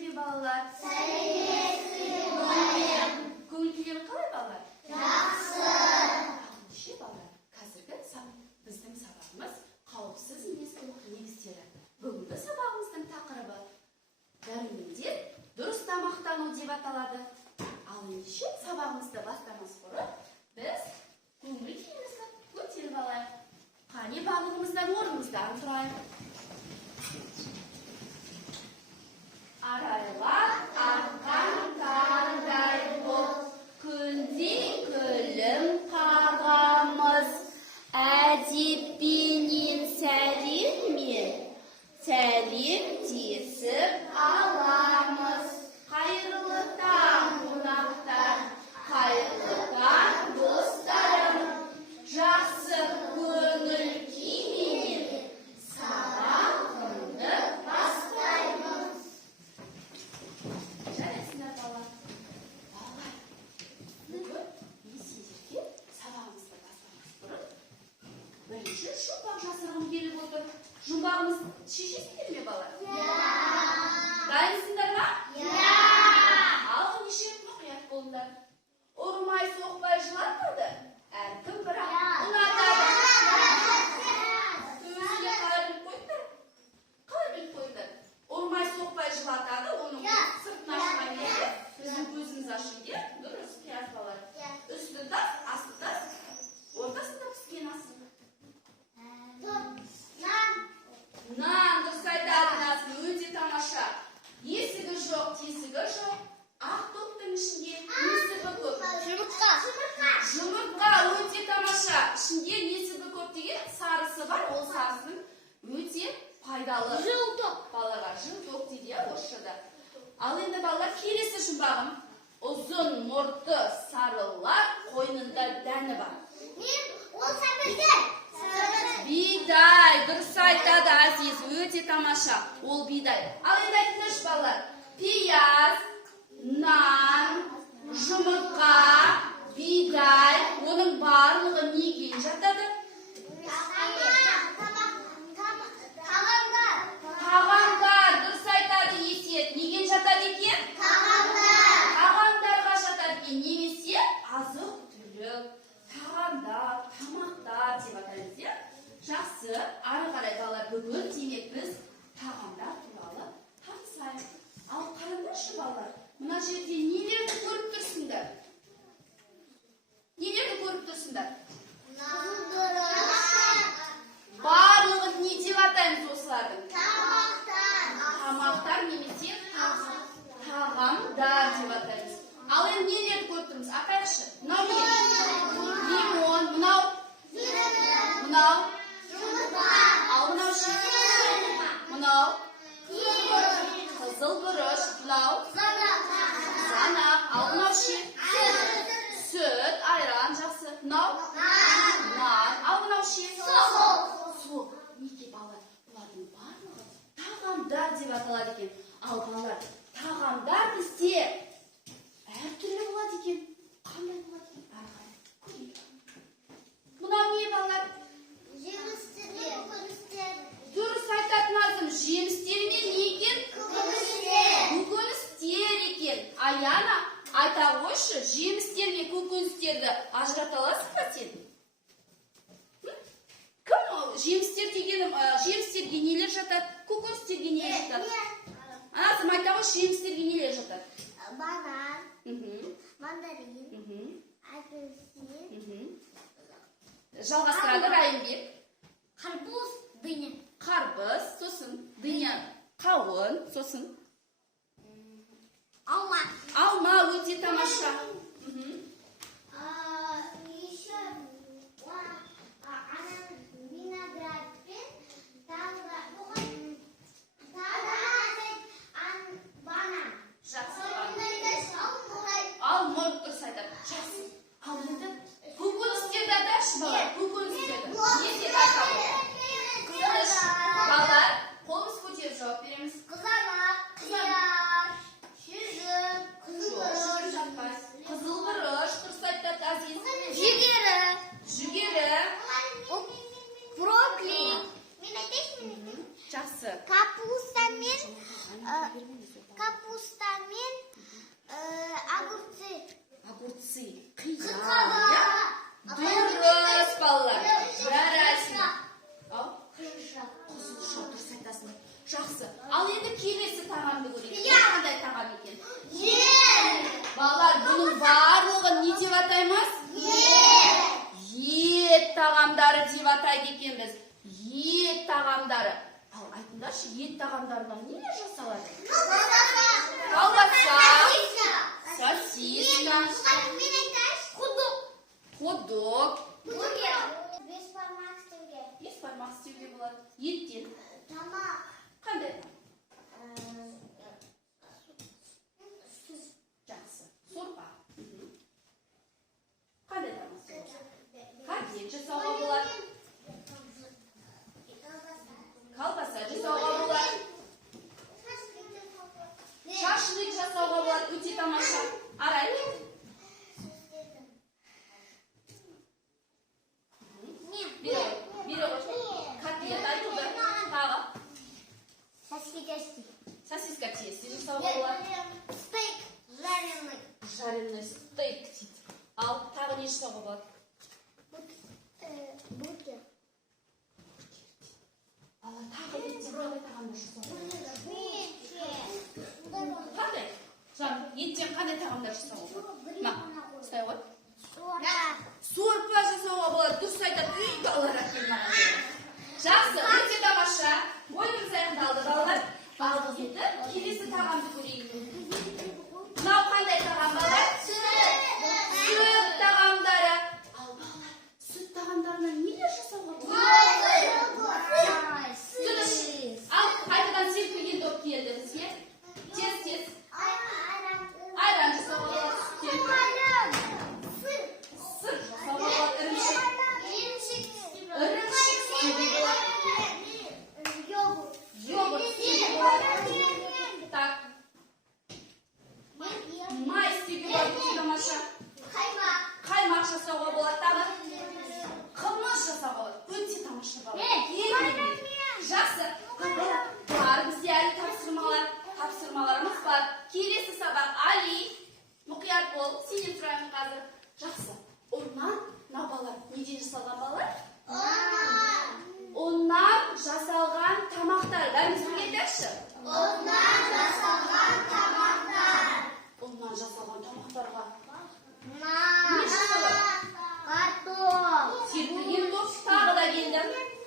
ме балалар? Сәлеметсіз мұғалім. Көңіл-күйлерің қалай балалар? Жақсы. Ше балалар, қазіргі біздің сабағымыз қауіпсіз мінез-құлық негіздері. Бүгінгі сабағымыздың тақырыбы дәрумендер дұрыс тамақтану деп аталады. Ал ендеше сабағымызды бастамас бұрын біз көңіл-күйімізді көтеріп алайық. Қане барлығымыздан орнымыздан тұрайық. Арайлар артқан тардай боп, күнде күлім қағамыз, әдеппенен сәлеммен сәлемдесіп аламыз. Қайырлы таң қонақтар, қайырлы таң достарым, жақсы көңіл күймен сабағымды бастаймыз. Жарайсыңдар балалар. Балалар, бүгін мен сендерге сабағымызды бастамас бұрын бірінші жұмбақ жасырғым келіп отыр. Жұмбағымызды шешесіңдер ме балалар? Дайынсыңдар ма? Ал ендеше мұқият болыңдар. Ұрмай соқпай жылатпады, әркім бірақ ұнатады. Өзіне қалай біліп қойыңдар? Қалай біліп қойыңдар? Ұрмай соқпай жылатады, оның сыртын ашқан кезде біздің көзіміз ашиды. Дұрыс, қияс балалар. Үсті тас, асты тас, ортасында піскен асы. Нан, дұрыс айтады Назым, өте тамаша. Есігі жоқ, тесігі жоқ. Ақ тоқтың ішінде несібі көп? Жұмыртқа өте тамаша. Ішінде несібі көп деген сарысы бар. Ол сарысының өте пайдалы. Жылтоқ. Балаларға жылтоқ дейді орысшада. Ал енді балалар, келесі жұмбағым. Ұзын мұртты сарылар, қойнында дәні бар. Ол сәбізді. Бидай, дұрыс айтады Азиз, өте тамаша. Ол бидай. Ал енді айтыңызшы балалар. Пияз, нан, жұмыртқа, бидай, оның барлығы неге жатады? Тағамдар, дұрыс айтады Есет. Неге жатады екен? Тағамдарға жатады екен. Немесе азық-түлік, тағамдар, тамақтар деп атаймыз, иә? Жақсы, ары қарай балалар, бүгін демек біз тағамдар туралы танысайық. Ал қараңдаршы балалар, мына жерде нелерді көріп тұрсыңдар? Нелерді көріп тұрсыңдар? Барлығын не деп атаймыз осылардың? Тамақтар немесе тағамдар деп атаймыз. Ал енді нелерді көріп тұрмыз? Атайықшы. Мынау не? Лимон, мынау? Мынау? Ал мынау ше? Мынау? Қызыл бұрыш, мынау? Занақ. Ал мынау ше? Сүт, айран, жақсы. Мынау? Нан. Ал мынау ше? Соқ. Неге балалар? Бұлардың барлығы тағамдар деп аталады екен. Ал балалар, тағамдар бізде әртүрлі болады екен. Қандай болады екен? Ары қарай көрейік. Мынау не балалар? Дұрыс айтады Назым, жемістер мен не екен? Көкөністер екен. Аяна, айта қойшы, жемістер мен көкөністерді ажырата аласың ба сен? Кім жемістер деген, жемістерге нелер жатады? Көкөністерге нелер жатады? Назым, айта қойшы, жемістерге нелер жатады? Банан, мандарин, апельсин, Жалғастырады Райымбек. қарбыз, дыня. Қарбыз, сосын дыня, қауын, сосын Алма. алма, өте тамаша. Еще виноградпен, тағы банан. Жақсы. Ал мұрт дұрыс айтады. Жақсы. Ал енді көкөністерді айтайықшы балалар. Көкөністерді. Не деп айтады? Қызғыныш. Балалар, қолымыз көтеріп жауап береміз. Қызанақ, қияр, жүзім, Қызыл бұрыш, дұрыс айтады Азиз. Жүгері. Брокколи. Жақсы. Капуста мен Капуста мен огурцы. Огурцы. Қияр. Дұрыс, балалар. Жарайсың. Ау? Қызылша, дұрыс айтасың. Жақсы. Ал енді келесі тағамды көрейік. Қандай тағам екен? Балалар, бұның барлығын не деп атаймыз? Ет тағамдары деп атайды екенбіз. Ет тағамдары. Ал айтыңдаршы, ет тағамдарынан не жасалады? Колбаса, сосиска, ходок. Бес бармақ істеуге. Бес бармақ істеуге болады. Еттен. Тамақ. Қандай? Жақсы. Сорпа. Қандай тамақ? Котлет жасауға болады. Колбаса жасауға болады. Шашлык жасауға болады. Өте тамаша. Арай. Бері ғой. Котлет айтылды. Тағы. Сосиска тесте жасауға болады. Стейк жареный. Жареный стейк дейді. Ал тағы не жасауға болады? Бургер. Ал тағы еттен қандай тағамдар жасауға болады? Қандай? Еттен қандай тағамдар жасауға болады? Ма, ұстай ғой. Сорпа жасауға болады. Дұрыс айтады. Үй балалар әкелді маған. Жақсы, өте тамаша. Ойынымыз аяқталды, балалар. Ал енді келесі тағамды көрейік. Мынау қандай тағам, балалар? Сүт тағамдары. Ал балалар, сүт тағамдарынан нелер жасауға болады? Ал қайтадан серпілген топ келді бізге. Тез. Айран жасауға болады. Сыр жасауға болады. Ірімшік істеуге болады. Йогурт істеуге болады. Так, май істеуге болады. Өте тамаша. Қаймақ жасауға болады. Тағы қымыз жасауға болады. Өте тамаша балалар. Жақсы. Бар бізде әлі тапсырмаларымыз бар. Келесі сабақ. Али, мұқият бол. Сенен сұраймын қазір. Жақсы. Оннан, мына балалар неден жасалған балалар? Оннан жасалған тамақтар. Бәріміз бірге айтайықшы. Оннан жасалған тамақтарға не жасалады? Серпілген топ тағы да келді.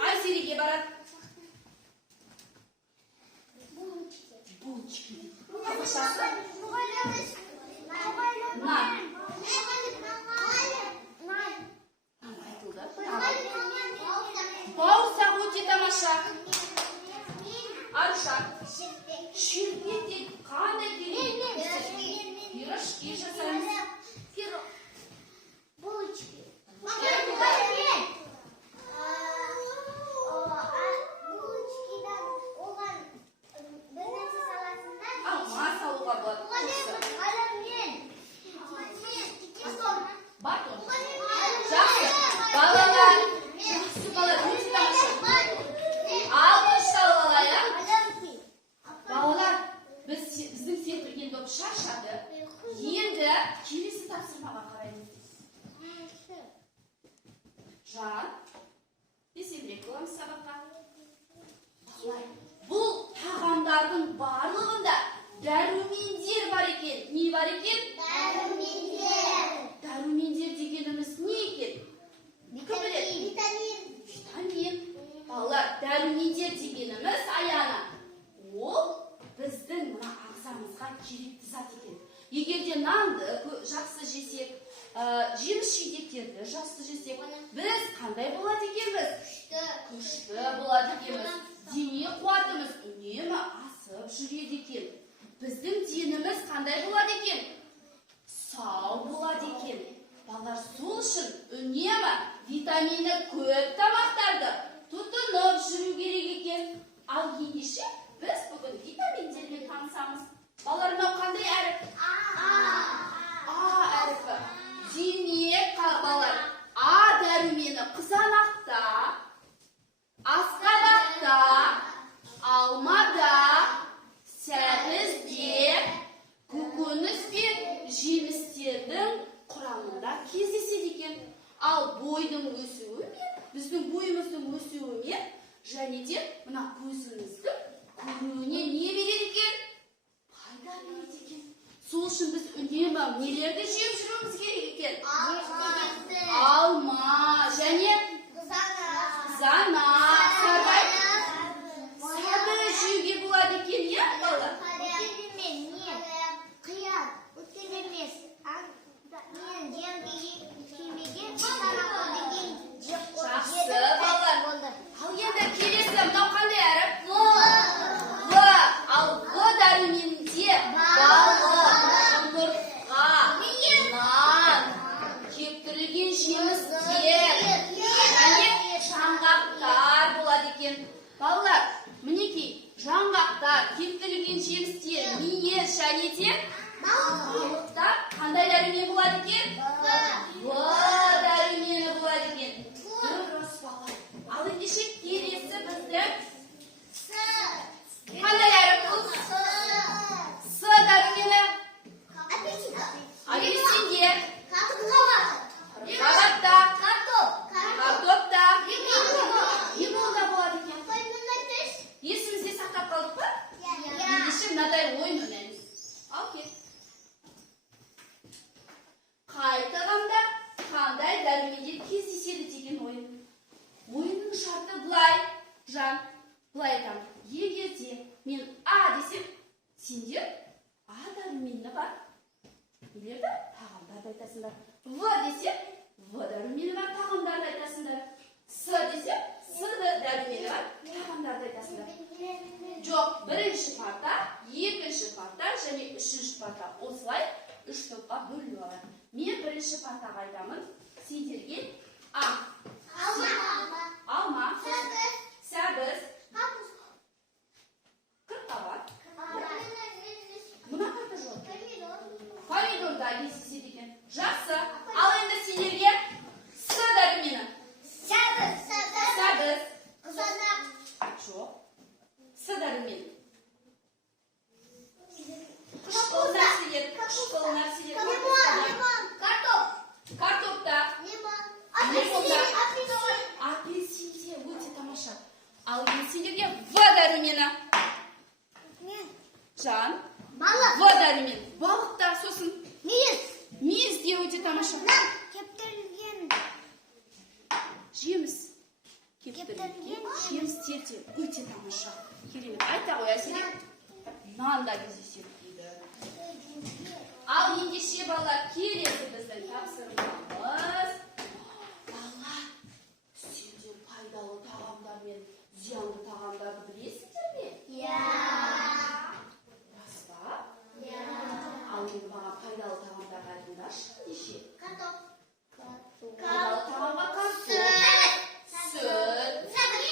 Айсереге барады. Булочки. Қазақшасы? Нан. Айтылды. Бауырсақ өте тамаша. Аруша. Шербет қандай керек? Пирожки жасаймыз. Булочки. Булочкидан оған бір нәрсе саласында. Алма салуға болады. Батон. Жақсы. Балалар. Жақсы балалар. Өте тамаша. Алғыштал балалар. Балалар, біздің серпілген топ шаршады. Енді келесі тапсырмаға қараймыз. Жан, бесенірек боламыз сабаққа. Бұл тағамдардың барлығында дәрумендер бар екен. Не бар екен? Дәрумендер дегеніміз не екен? Кім біледі? Витамин. Балалар, дәрумендер дегеніміз Аяна. Ол біздің мына ағзамызға керекті зат екен. Егер де нанды жақсы жесек, жеміс-жидектерді жақсы жесек, біз қандай болады екенбіз? Күшті болады екенбіз. Дене қуатымыз үнемі асып жүреді екен. Біздің деніміз қандай болады екен? Сау болады екен. Балалар, сол үшін үнемі витамині көп тамақтарды тұтынып жүру керек екен. Ал ендеше біз бүгін витаминдермен танысамыз. Балалар, мынау қандай әріп? А әріпі. Демек, балалар, А дәрумені қызанақта, асқабақта, алмада, сәбізде, және де мына көзіңіздің көруіне не береді екен? Пайда береді екен. Сол үшін біз үнемі нелерді жеп жүруіміз керек екен? Алма және қызанақ, сабай жеуге болады екен, иә, балалар? Жақсы, балалар. Ал енді келесі мынау қандай әріп? В. Ал В дәріменінде балық, жұмыртқа, нан, кептірілген жемістер және жаңғақтар болады екен. Балалар, мінекей, жаңғақтар, кептірілген жемістер, мүйіз және де балықтар қандай дәрімен болады екен? В дәрімені болады екен. Дұрыс, балалар. Ал ендеше келесі біздің қандай әріп бұл? С дәрімені апельсиндер, қабатта, картопта, лимонда болады екен. Есімізде сақтап қалдық па? Ендеше мынадай ойын ойнаймыз. Ал кет. Қай тағамда қандай дәрумендер кездеседі деген ойын. Ойынның шарты былай, Жан, былай айтамын. Егерде мен А десем, сендер А дәрумені бар. Нелерді? Тағамдарды айтасыңдар. В десем, В дәрумені бар, тағамдарды айтасыңдар. С десем, С дәрумені бар, тағамдарды айтасыңдар. Жоқ, бірінші парта, екінші парта және үшінші парта. Осылай үш топқа бөлініп алады. Мен бірінші партаға айтамын. Сендерге А. Алма. Сәбіз. Қырыққабат. Мына қарта жоқ. Помидор да кездеседі екен. Жақсы. Ал енді сендерге С дәрумені. Сәбіз. Жоқ. С дәрумені. Қышқыл нәрселер. Картопта. Апельсинде. Өте тамаша. Ал енді сендерге В дәрумені. Жан. В дәрумені. Балықта сосын. Мүйіз де өте тамаша. Жеміс. Кептірілген жемістер де өте тамаша. Керемет. Айта қоя сендер. Нан да кездеседі дейді. Ал ендеше балалар, келесі біздің тапсырмамыз. Балалар, сендер пайдалы тағамдар мен зиянды тағамдарды білесіңдер ме? Рас па? Ал енді маған пайдалы тағамдарды айтыңдаршы, ендеше. Пайдалы тағамға картоп, сүт, сәбіз,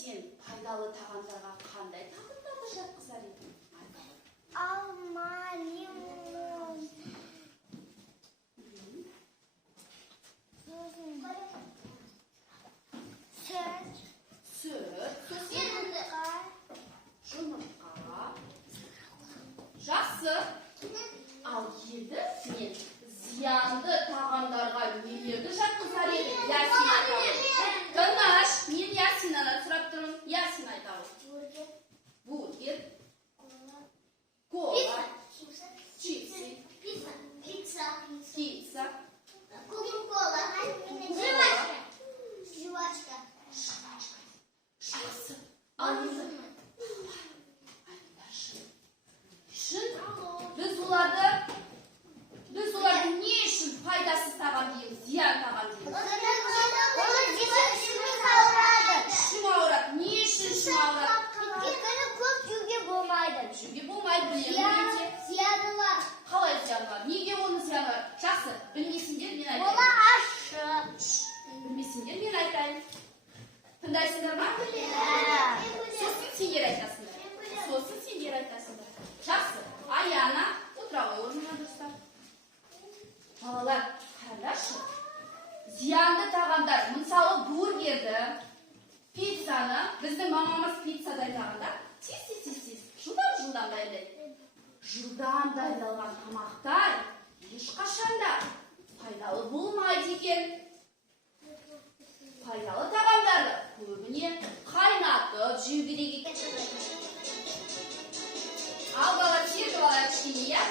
сен пайдалы тағамдарға қандай тағамдарды жатқызар едің? Алма, лимон. Сүт, жұмыртқа. Жақсы. Ал енді мен зиянды тағамдарға нелерді жатқызар едім? Ясин айтамын. Тыныш, мен Ясинаны сұрап тұрмын. Ясин айтамын. Бургер. Кола. Чипсы. Пицца. Кока-кола. Жвачка. Жақсы. Ал енді біз оларды не үшін пайдасыз тағам дейміз, зиян тағам дейміз? Ішім ауырады. Не үшін ішім ауырады? Көп жеуге болмайды. Жеуге болмайды, білемін де. Зияны бар. Қалай зиян бар? Неге оның зияны бар? Жақсы, білмесіңдер, мен айтайын. Ола ашы. Білмесіңдер, мен айтайын. Тыңдайсыңдар ма? Сосын сендер айтасыңдар. Жақсы, Аяна. енді. Жылдам дайындалған тамақтар ешқашанда пайдалы болмайды екен. Пайдалы тағамдарды көбіне қайнатып жеу керек екен. Ал бала тегі бала кішкене, иә?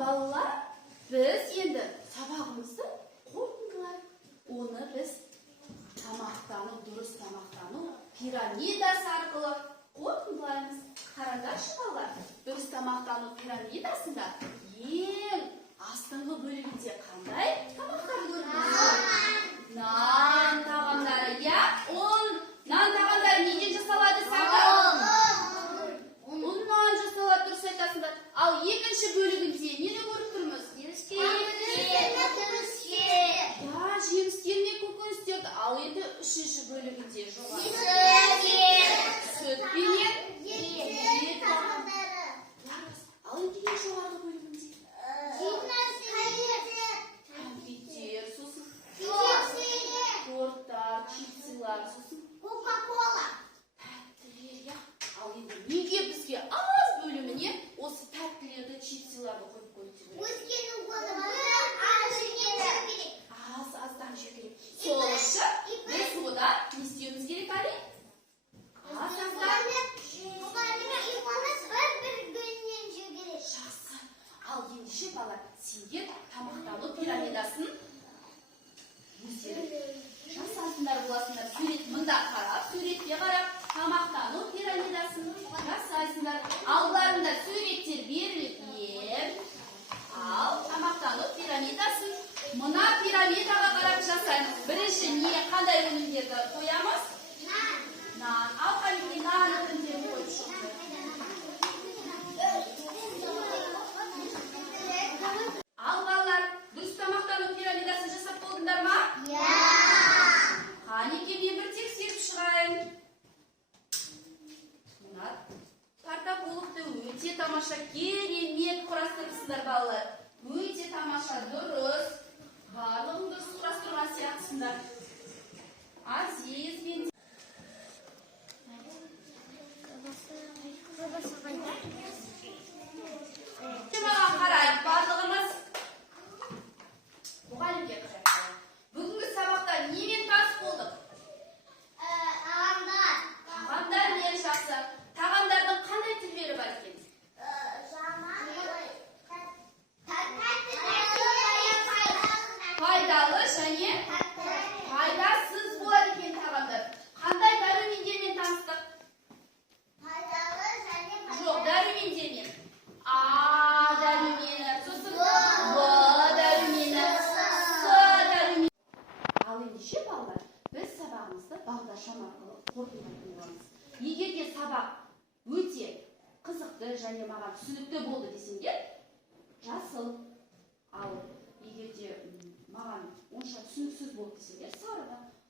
Балалар, біз енді сабағымызды қорытындылайық. Оны біз дұрыс тамақтану пирамидасы арқылы қорытындылаймыз. Қараңдаршы балалар, дұрыс тамақтану пирамидасында ең астыңғы бөлігінде қандай тамақтар көрінеді? Нан тағамдары, иә? Нан тағамдары неден жасалады сағат? Ұннан жасалады, дұрыс айтасыңдар. Ал екінші бөлігінде нені көріп тұрмыз? Жемістер мен көкөністерді. Ал енді үшінші бөлігінде сүт пенен ет тағамдары. Ал енді ең жоғарғы бөлігінде кәмпиттер, сосын торттар, чипсилар, сосын Кока-кола. тәттілер. Ал енді неге бізге аз бөліміне осы тәттілерді, чипсиларды қойып қойып аздан жеу керек. Сол үшін біз одан не істеуіміз керек, әлі? Жақсы. Ал ендеше бала, сендер тамақтану пирамидасын өздері жасасындар боласындар. Сурет мында қарап, суретке қарап, тамақтану пирамидасын жасайсыңдар. Алдарында суреттер берілген. Ал тамақтану пирамидасын мына пирамидаға қарап жасаймыз. Бірінші қандай өнімдерді қоямыз? Нан. Ал қанекей нан өнімдерін қойып шығыңдар. Ал балалар, дұрыс тамақтану пирамидасын жасап болдыңдар ма? Қанекей мен бір тексеріп шығайын. Мына картополовты өте тамаша, керемет құрастырыпсыздар балалар. Өте тамаша, дұрыс. Барлығын дұрыс құрастырған сияқтысыңдар. Азиз бен маған қарайық барлығымыз. Мұғалімге қарайық. Бүгінгі сабақта немен таныс болдық? Тағамдар мен жақсы. Тағамдардың қандай түрлері бар екен? Пайдалы және пайдасыз болады екен тағамдар. Қандай дәрумендермен таныстық? Жоқ, дәрумендермен. А дәрумені, сосын Б дәрумені, С дәрумені. Ал ендеше балалар, біз сабағымызды бағдарлама арқылы қорытындылайтын боламыз. Егер де сабақ өте қызықты және маған түсінікті болды десеңдер, жасыл. Ал егер де маған онша түсініксіз болды десеңдер, сары.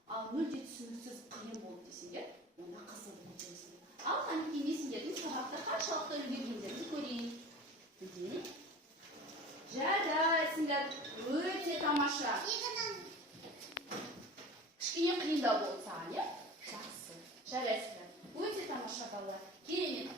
Ал мүлде түсініксіз қиын болды десеңдер, онда қызыл болып көресіңдер. Ал қанекей мен сендердің сабақта қаншалықты үлгергендеріңді көрейін. Жарайсыңдар, өте тамаша. Кішкене қиындау болды саған, иә? Жақсы. Жарайсыңдар. Өте тамаша балалар. Керемет.